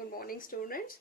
Good morning, students.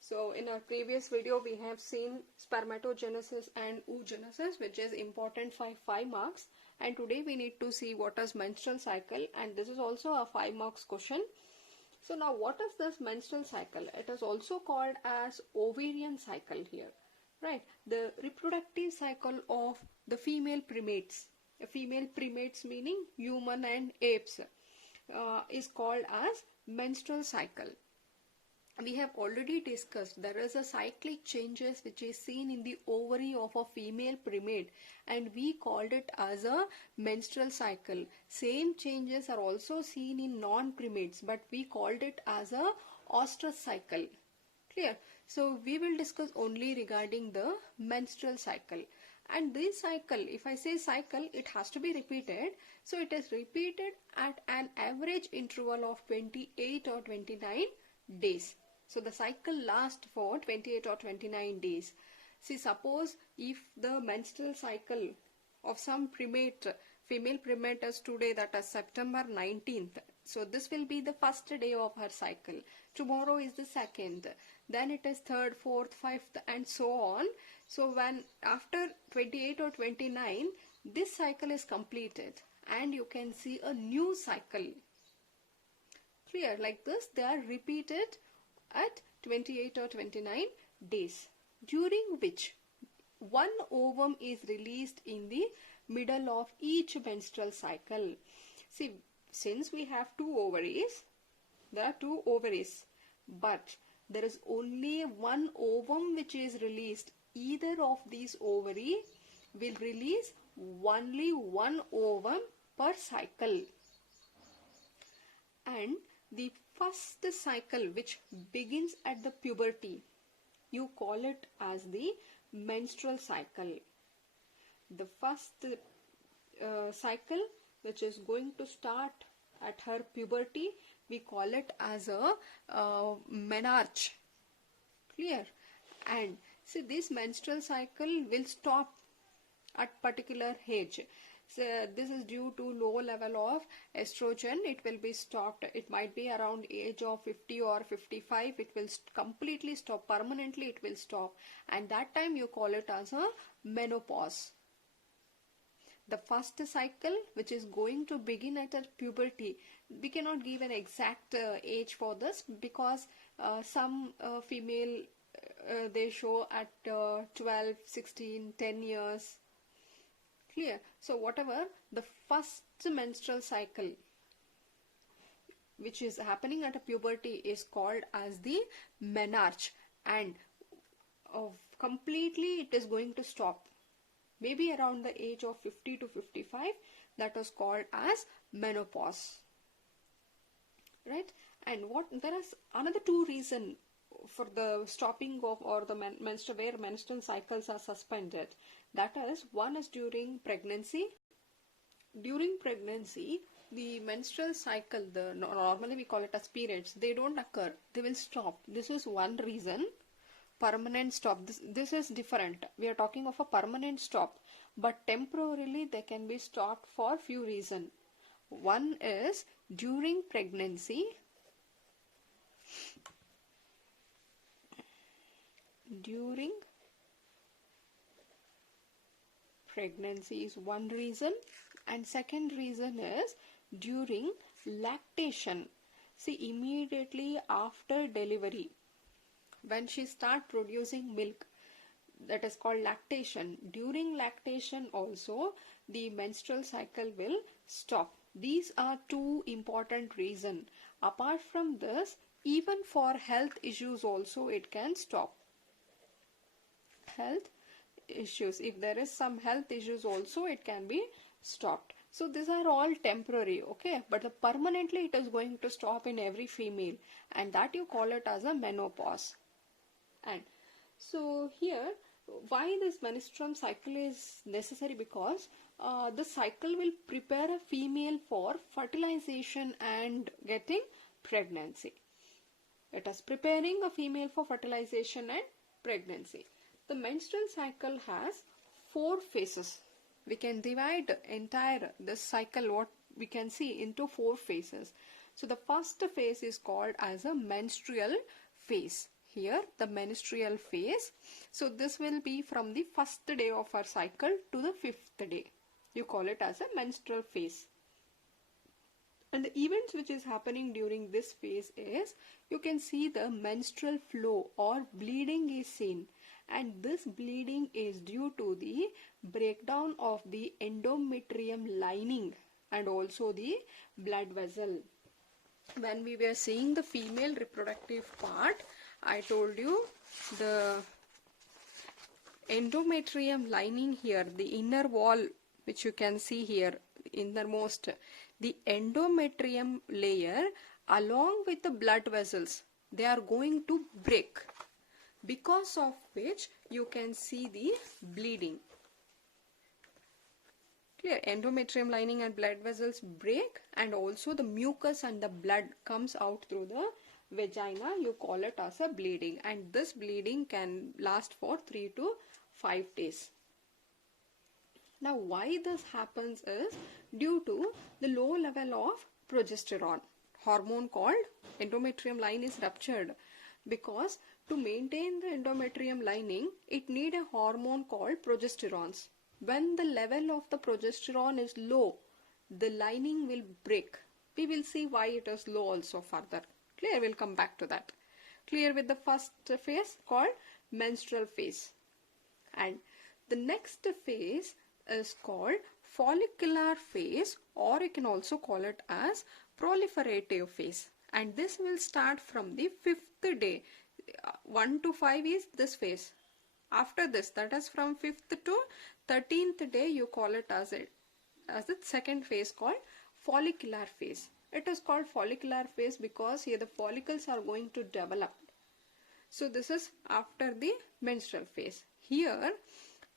So in our previous video we have seen spermatogenesis and oogenesis, which is important for 5 marks, and today we need to see what is menstrual cycle, and this is also a 5 marks question. So now what is this menstrual cycle? It is also called as ovarian cycle here, right? The reproductive cycle of the female primates. Female primates meaning human and apes is called as menstrual cycle. We have already discussed there is a cyclic changes which is seen in the ovary of a female primate, and we called it as a menstrual cycle. Same changes are also seen in non-primates, but we called it as a ostrich cycle. Clear? So we will discuss only regarding the menstrual cycle. And this cycle, if I say cycle, it has to be repeated. So it is repeated at an average interval of 28 or 29 days. So the cycle lasts for 28 or 29 days. See, suppose if the menstrual cycle of some primate, female primate is today, that is September 19th. So this will be the first day of her cycle. Tomorrow is the second. Then it is third, fourth, fifth, and so on. So when after 28 or 29, this cycle is completed and you can see a new cycle. Clear? Like this, they are repeated at 28 or 29 days, during which one ovum is released in the middle of each menstrual cycle. See, since we have two ovaries, there are two ovaries, but there is only one ovum which is released. Either of these ovary will release only one ovum per cycle. And the first cycle, which begins at the puberty, you call it as the menstrual cycle. The first cycle, which is going to start at her puberty, we call it as a menarche. Clear? And see, this menstrual cycle will stop at particular age. So this is due to low level of estrogen. It will be stopped. It might be around age of 50 or 55. It will completely stop. Permanently it will stop. And that time you call it as a menopause. The first cycle, which is going to begin at puberty, we cannot give an exact age for this, because some female they show at 12, 16, 10 years. Clear? So whatever, the first menstrual cycle which is happening at a puberty is called as the menarche, and completely it is going to stop maybe around the age of 50 to 55. That is called as menopause, right? And there is another two reasons for the stopping of or the where menstrual cycles are suspended. That is, one is during pregnancy. During pregnancy, the menstrual cycle, normally we call it as periods, they don't occur. They will stop. This is one reason. Permanent stop. This is different. We are talking of a permanent stop. But temporarily they can be stopped for few reasons. One is during pregnancy. During pregnancy is one reason, and second reason is during lactation. See, immediately after delivery, when she starts producing milk, that is called lactation. During lactation also the menstrual cycle will stop. These are two important reasons. Apart from this, even for health issues also it can stop. Health issues, if there is some health issues also, it can be stopped. So these are all temporary, okay, but permanently it is going to stop in every female, and that you call it as a menopause. And so here, why this menstrual cycle is necessary? Because the cycle will prepare a female for fertilization and getting pregnancy. It is preparing a female for fertilization and pregnancy. The menstrual cycle has 4 phases. We can divide entire this cycle, what we can see, into 4 phases. So the first phase is called as a menstrual phase. Here the menstrual phase. So this will be from the first day of our cycle to the 5th day. You call it as a menstrual phase. And the events which is happening during this phase is, you can see the menstrual flow or bleeding is seen, and this bleeding is due to the breakdown of the endometrium lining and also the blood vessel. When we were seeing the female reproductive part, I told you the endometrium lining here, the inner wall which you can see here, innermost, the endometrium layer along with the blood vessels, they are going to break, because of which you can see the bleeding. Clear? Endometrium lining and blood vessels break, and also the mucus and the blood comes out through the vagina. You call it as a bleeding, and this bleeding can last for 3 to 5 days. Now why this happens is due to the low level of progesterone hormone called endometrium line is ruptured, because to maintain the endometrium lining it need a hormone called progesterones. When the level of the progesterone is low, the lining will break. We will see why it is low also further. Clear? We'll come back to that. Clear with the first phase called menstrual phase. And the next phase is called follicular phase, or you can also call it as proliferative phase, and this will start from the 5th day. 1 to 5 is this phase. After this, that is from 5th to 13th day, you call it as the second phase called follicular phase. It is called follicular phase because here the follicles are going to develop. So this is after the menstrual phase. Here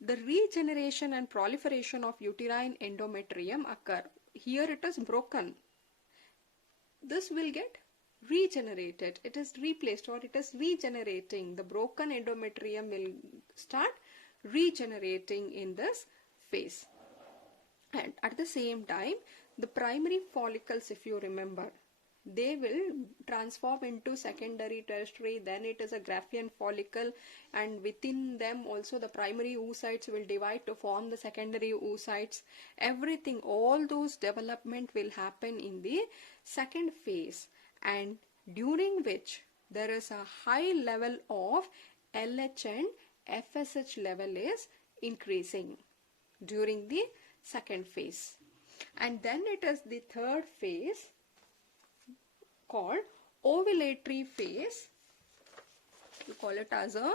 the regeneration and proliferation of uterine endometrium occur. Here it is broken. This will get regenerated. It is replaced, or it is regenerating. The broken endometrium will start regenerating in this phase. And at the same time, the primary follicles, if you remember, they will transform into secondary, tertiary, then it is a Graafian follicle, and within them also the primary oocytes will divide to form the secondary oocytes. Everything, all those development will happen in the second phase, and during which there is a high level of LH and FSH level is increasing during the second phase. And then it is the third phase called ovulatory phase. You call it as a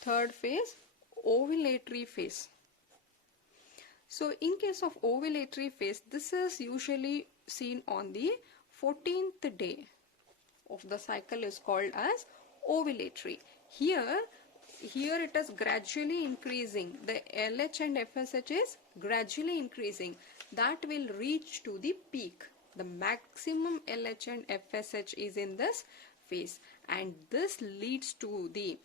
third phase, ovulatory phase. So in case of ovulatory phase, this is usually seen on the 14th day of the cycle, is called as ovulatory. Here it is gradually increasing. The LH and FSH is gradually increasing. That will reach to the peak. The maximum LH and FSH is in this phase, and this leads to the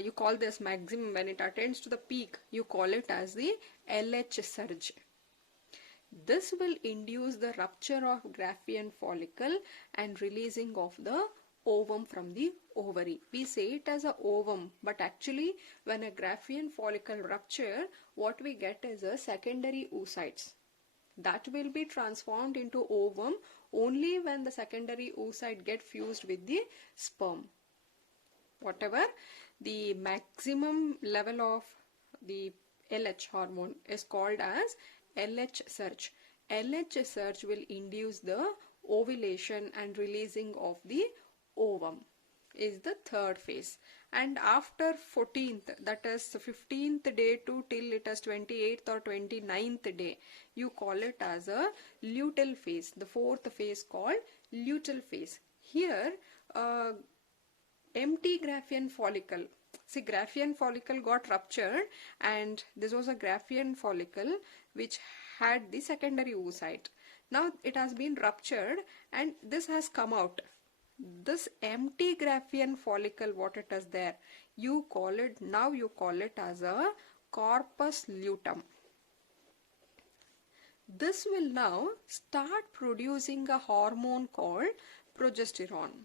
you call this maximum. When it attains to the peak, you call it as the LH surge. This will induce the rupture of Graafian follicle and releasing of the ovum from the ovary. We say it as a ovum, but actually when a Graafian follicle rupture, what we get is a secondary oocytes. That will be transformed into ovum only when the secondary oocyte get fused with the sperm. Whatever the maximum level of the LH hormone is called as LH surge. LH surge will induce the ovulation and releasing of the ovum, is the third phase. And after 14th, that is 15th day to till it is 28th or 29th day, you call it as a luteal phase. The fourth phase called luteal phase. Here empty Graafian follicle. See, Graafian follicle got ruptured, and this was a Graafian follicle which had the secondary oocyte. Now it has been ruptured and this has come out. This empty Graafian follicle, what it is there, you call it as a corpus luteum. This will now start producing a hormone called progesterone.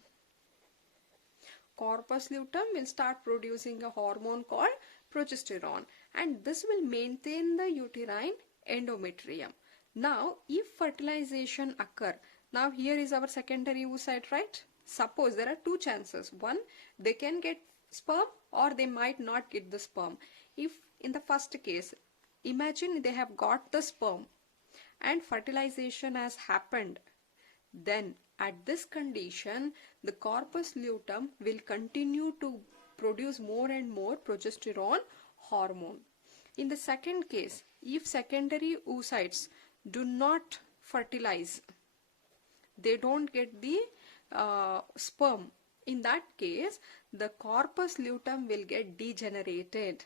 Corpus luteum will start producing a hormone called progesterone, and this will maintain the uterine endometrium. Now, if fertilization occur, now here is our secondary oocyte, right? Suppose there are two chances. One, they can get sperm or they might not get the sperm. If in the first case, imagine they have got the sperm and fertilization has happened, then at this condition the corpus luteum will continue to produce more and more progesterone hormone. In the second case, if secondary oocytes do not fertilize, they don't get the sperm, in that case the corpus luteum will get degenerated.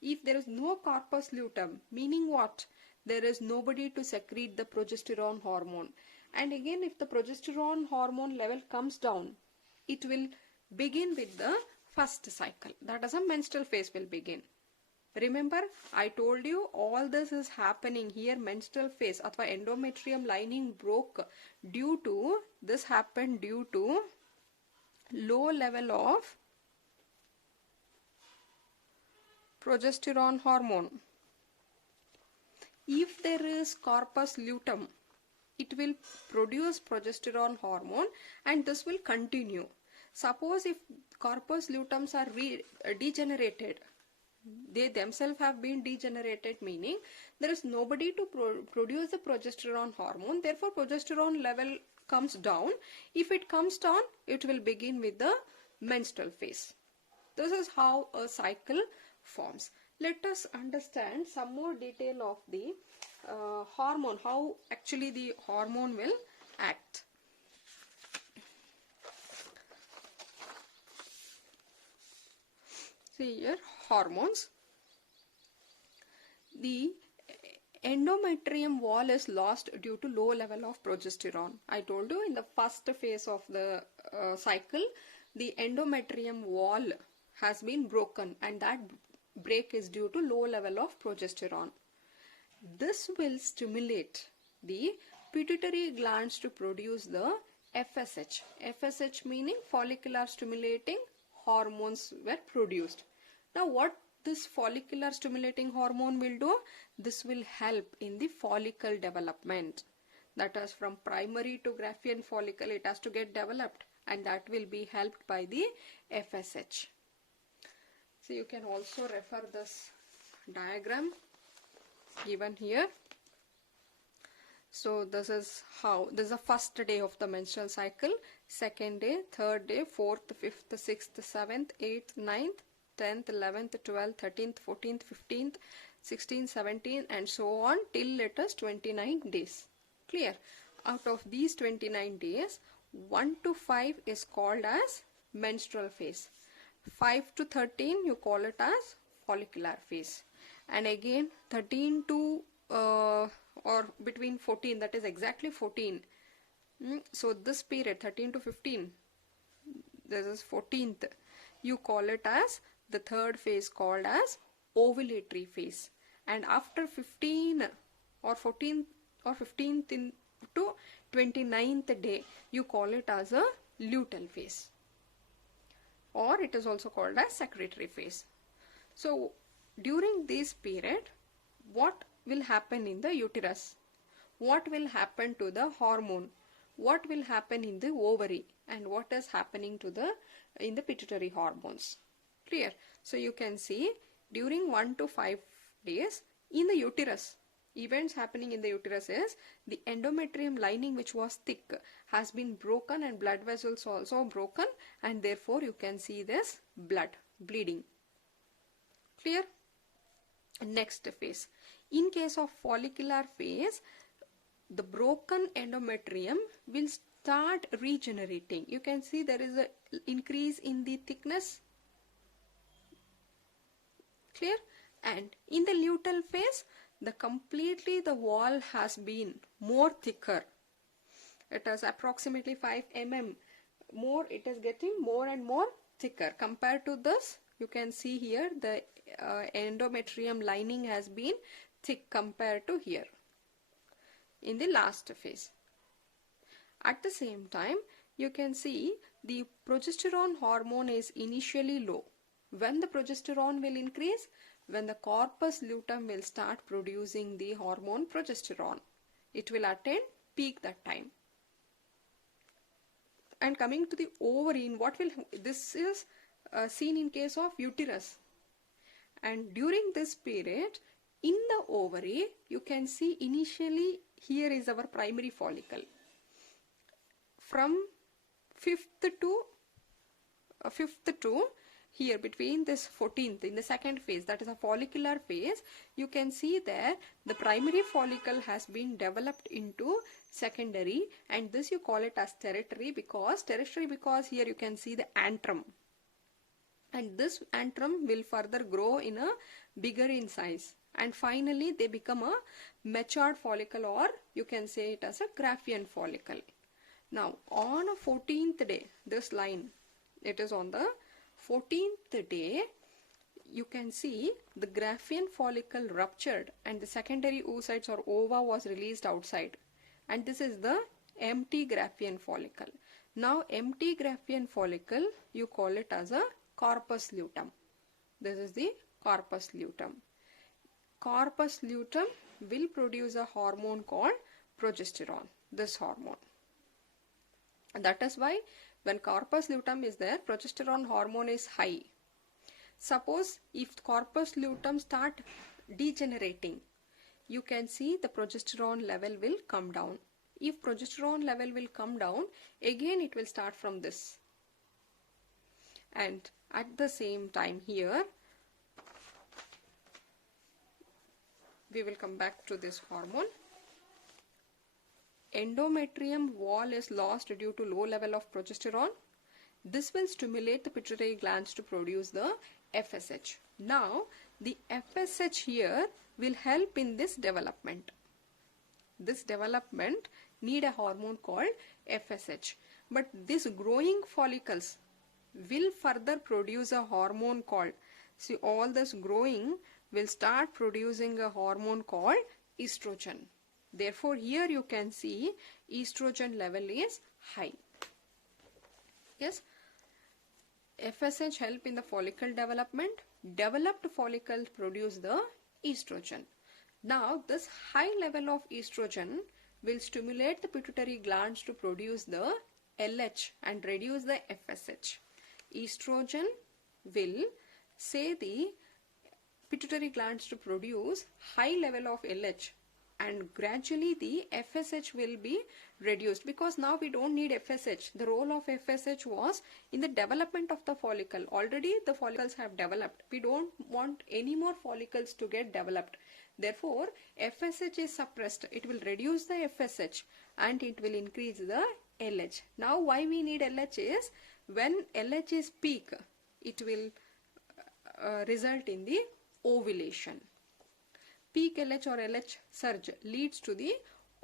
If there is no corpus luteum, meaning what? There is nobody to secrete the progesterone hormone. And again, if the progesterone hormone level comes down, it will begin with the first cycle. That is, a menstrual phase will begin. Remember, I told you all this is happening here. Menstrual phase or endometrium lining broke due to, this happened due to low level of progesterone hormone. If there is corpus luteum, it will produce progesterone hormone and this will continue. Suppose if corpus luteums are degenerated, they themselves have been degenerated, meaning there is nobody to produce the progesterone hormone, therefore progesterone level comes down. If it comes down, it will begin with the menstrual phase. This is how a cycle forms. Let us understand some more detail of the hormone, how actually the hormone will act. See here, hormones. The endometrium wall is lost due to low level of progesterone. I told you in the first phase of the cycle, the endometrium wall has been broken, and that break is due to low level of progesterone. This will stimulate the pituitary glands to produce the FSH. FSH meaning follicular stimulating hormones were produced. Now what this follicular stimulating hormone will do? This will help in the follicle development. That is, from primary to Graafian follicle it has to get developed, and that will be helped by the FSH. So you can also refer this diagram given here. So this is how, this is the first day of the menstrual cycle, second day, third day, fourth, fifth, sixth, seventh, eighth, ninth, 10th, 11th, 12th, 13th, 14th, 15th, 16th, 17th and so on till it is 29 days. Clear? Out of these 29 days, 1 to 5 is called as menstrual phase. 5 to 13 you call it as follicular phase. And again 13 to or between 14, that is exactly 14. So this period 13 to 15, this is 14th, you call it as the third phase called as ovulatory phase. And after 15 or 14 or 15th to 29th day, you call it as a luteal phase, or it is also called as secretory phase. So during this period, what will happen in the uterus? What will happen to the hormone? What will happen in the ovary? And what is happening to the in the pituitary hormones? Clear? So you can see during 1 to 5 days in the uterus, events happening in the uterus is the endometrium lining, which was thick, has been broken and blood vessels also broken, and therefore you can see this blood bleeding. Clear? Next phase. In case of follicular phase, the broken endometrium will start regenerating. You can see there is an increase in the thickness. Clear? And in the luteal phase, the wall has been more thicker. It is approximately 5 mm more. It is getting more and more thicker compared to this. You can see here the endometrium lining has been thick compared to here. in the last phase. At the same time, you can see the progesterone hormone is initially low. When the progesterone will increase? When the corpus luteum will start producing the hormone progesterone. It will attain peak that time. And coming to the ovary, this is seen in case of uterus. And during this period, in the ovary, you can see initially here is our primary follicle. From 5th to here between this 14th in the second phase, that is a follicular phase, you can see there the primary follicle has been developed into secondary, and this you call it as tertiary because here you can see the antrum, and this antrum will further grow in a bigger in size, and finally they become a matured follicle, or you can say it as a Graafian follicle. Now on a 14th day, this line, it is on the 14th day, you can see the Graafian follicle ruptured and the secondary oocytes or ova was released outside, and this is the empty Graafian follicle. Now empty Graafian follicle, you call it as a corpus luteum. This is the corpus luteum. Corpus luteum will produce a hormone called progesterone, this hormone. And that is why when corpus luteum is there, progesterone hormone is high. Suppose if corpus luteum start degenerating, you can see the progesterone level will come down. If progesterone level will come down, again it will start from this. And at the same time here, we will come back to this hormone. Endometrium wall is lost due to low level of progesterone. This will stimulate the pituitary glands to produce the FSH. Now the FSH here will help in this development. This development need a hormone called FSH. But these growing follicles will further produce a hormone called, see, all this growing will start producing a hormone called estrogen. Therefore here you can see estrogen level is high. Yes, FSH help in the follicle development. Developed follicles produce the estrogen. Now this high level of estrogen will stimulate the pituitary glands to produce the LH and reduce the FSH. Estrogen will say the pituitary glands to produce high level of LH, and gradually the FSH will be reduced, because now we don't need FSH. The role of FSH was in the development of the follicle. Already the follicles have developed. We don't want any more follicles to get developed. Therefore FSH is suppressed. It will reduce the FSH and it will increase the LH. Now why we need LH is, when LH is peak, it will result in the ovulation. Peak LH or LH surge leads to the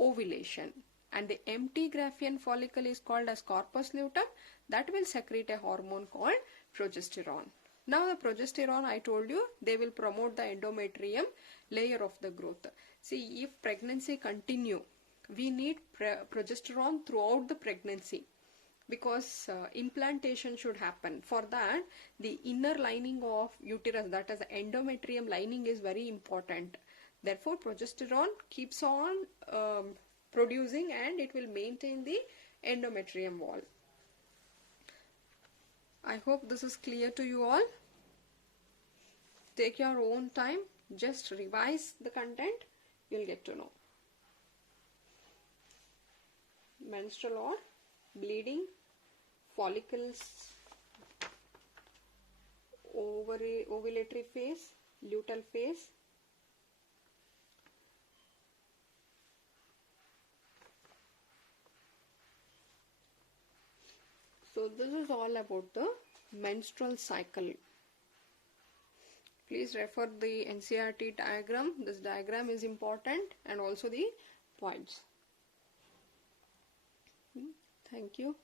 ovulation, and the empty Graafian follicle is called as corpus luteum, that will secrete a hormone called progesterone. Now the progesterone, I told you, they will promote the endometrium layer of the growth. See, if pregnancy continue, we need progesterone throughout the pregnancy, because implantation should happen. For that, the inner lining of uterus, that is the endometrium lining, is very important. Therefore progesterone keeps on producing and it will maintain the endometrium wall. I hope this is clear to you all. Take your own time, just revise the content, you'll get to know. Menstrual or bleeding, follicles, ovulatory phase, luteal phase. So this is all about the menstrual cycle. Please refer the NCERT diagram. This diagram is important, and also the points. Thank you.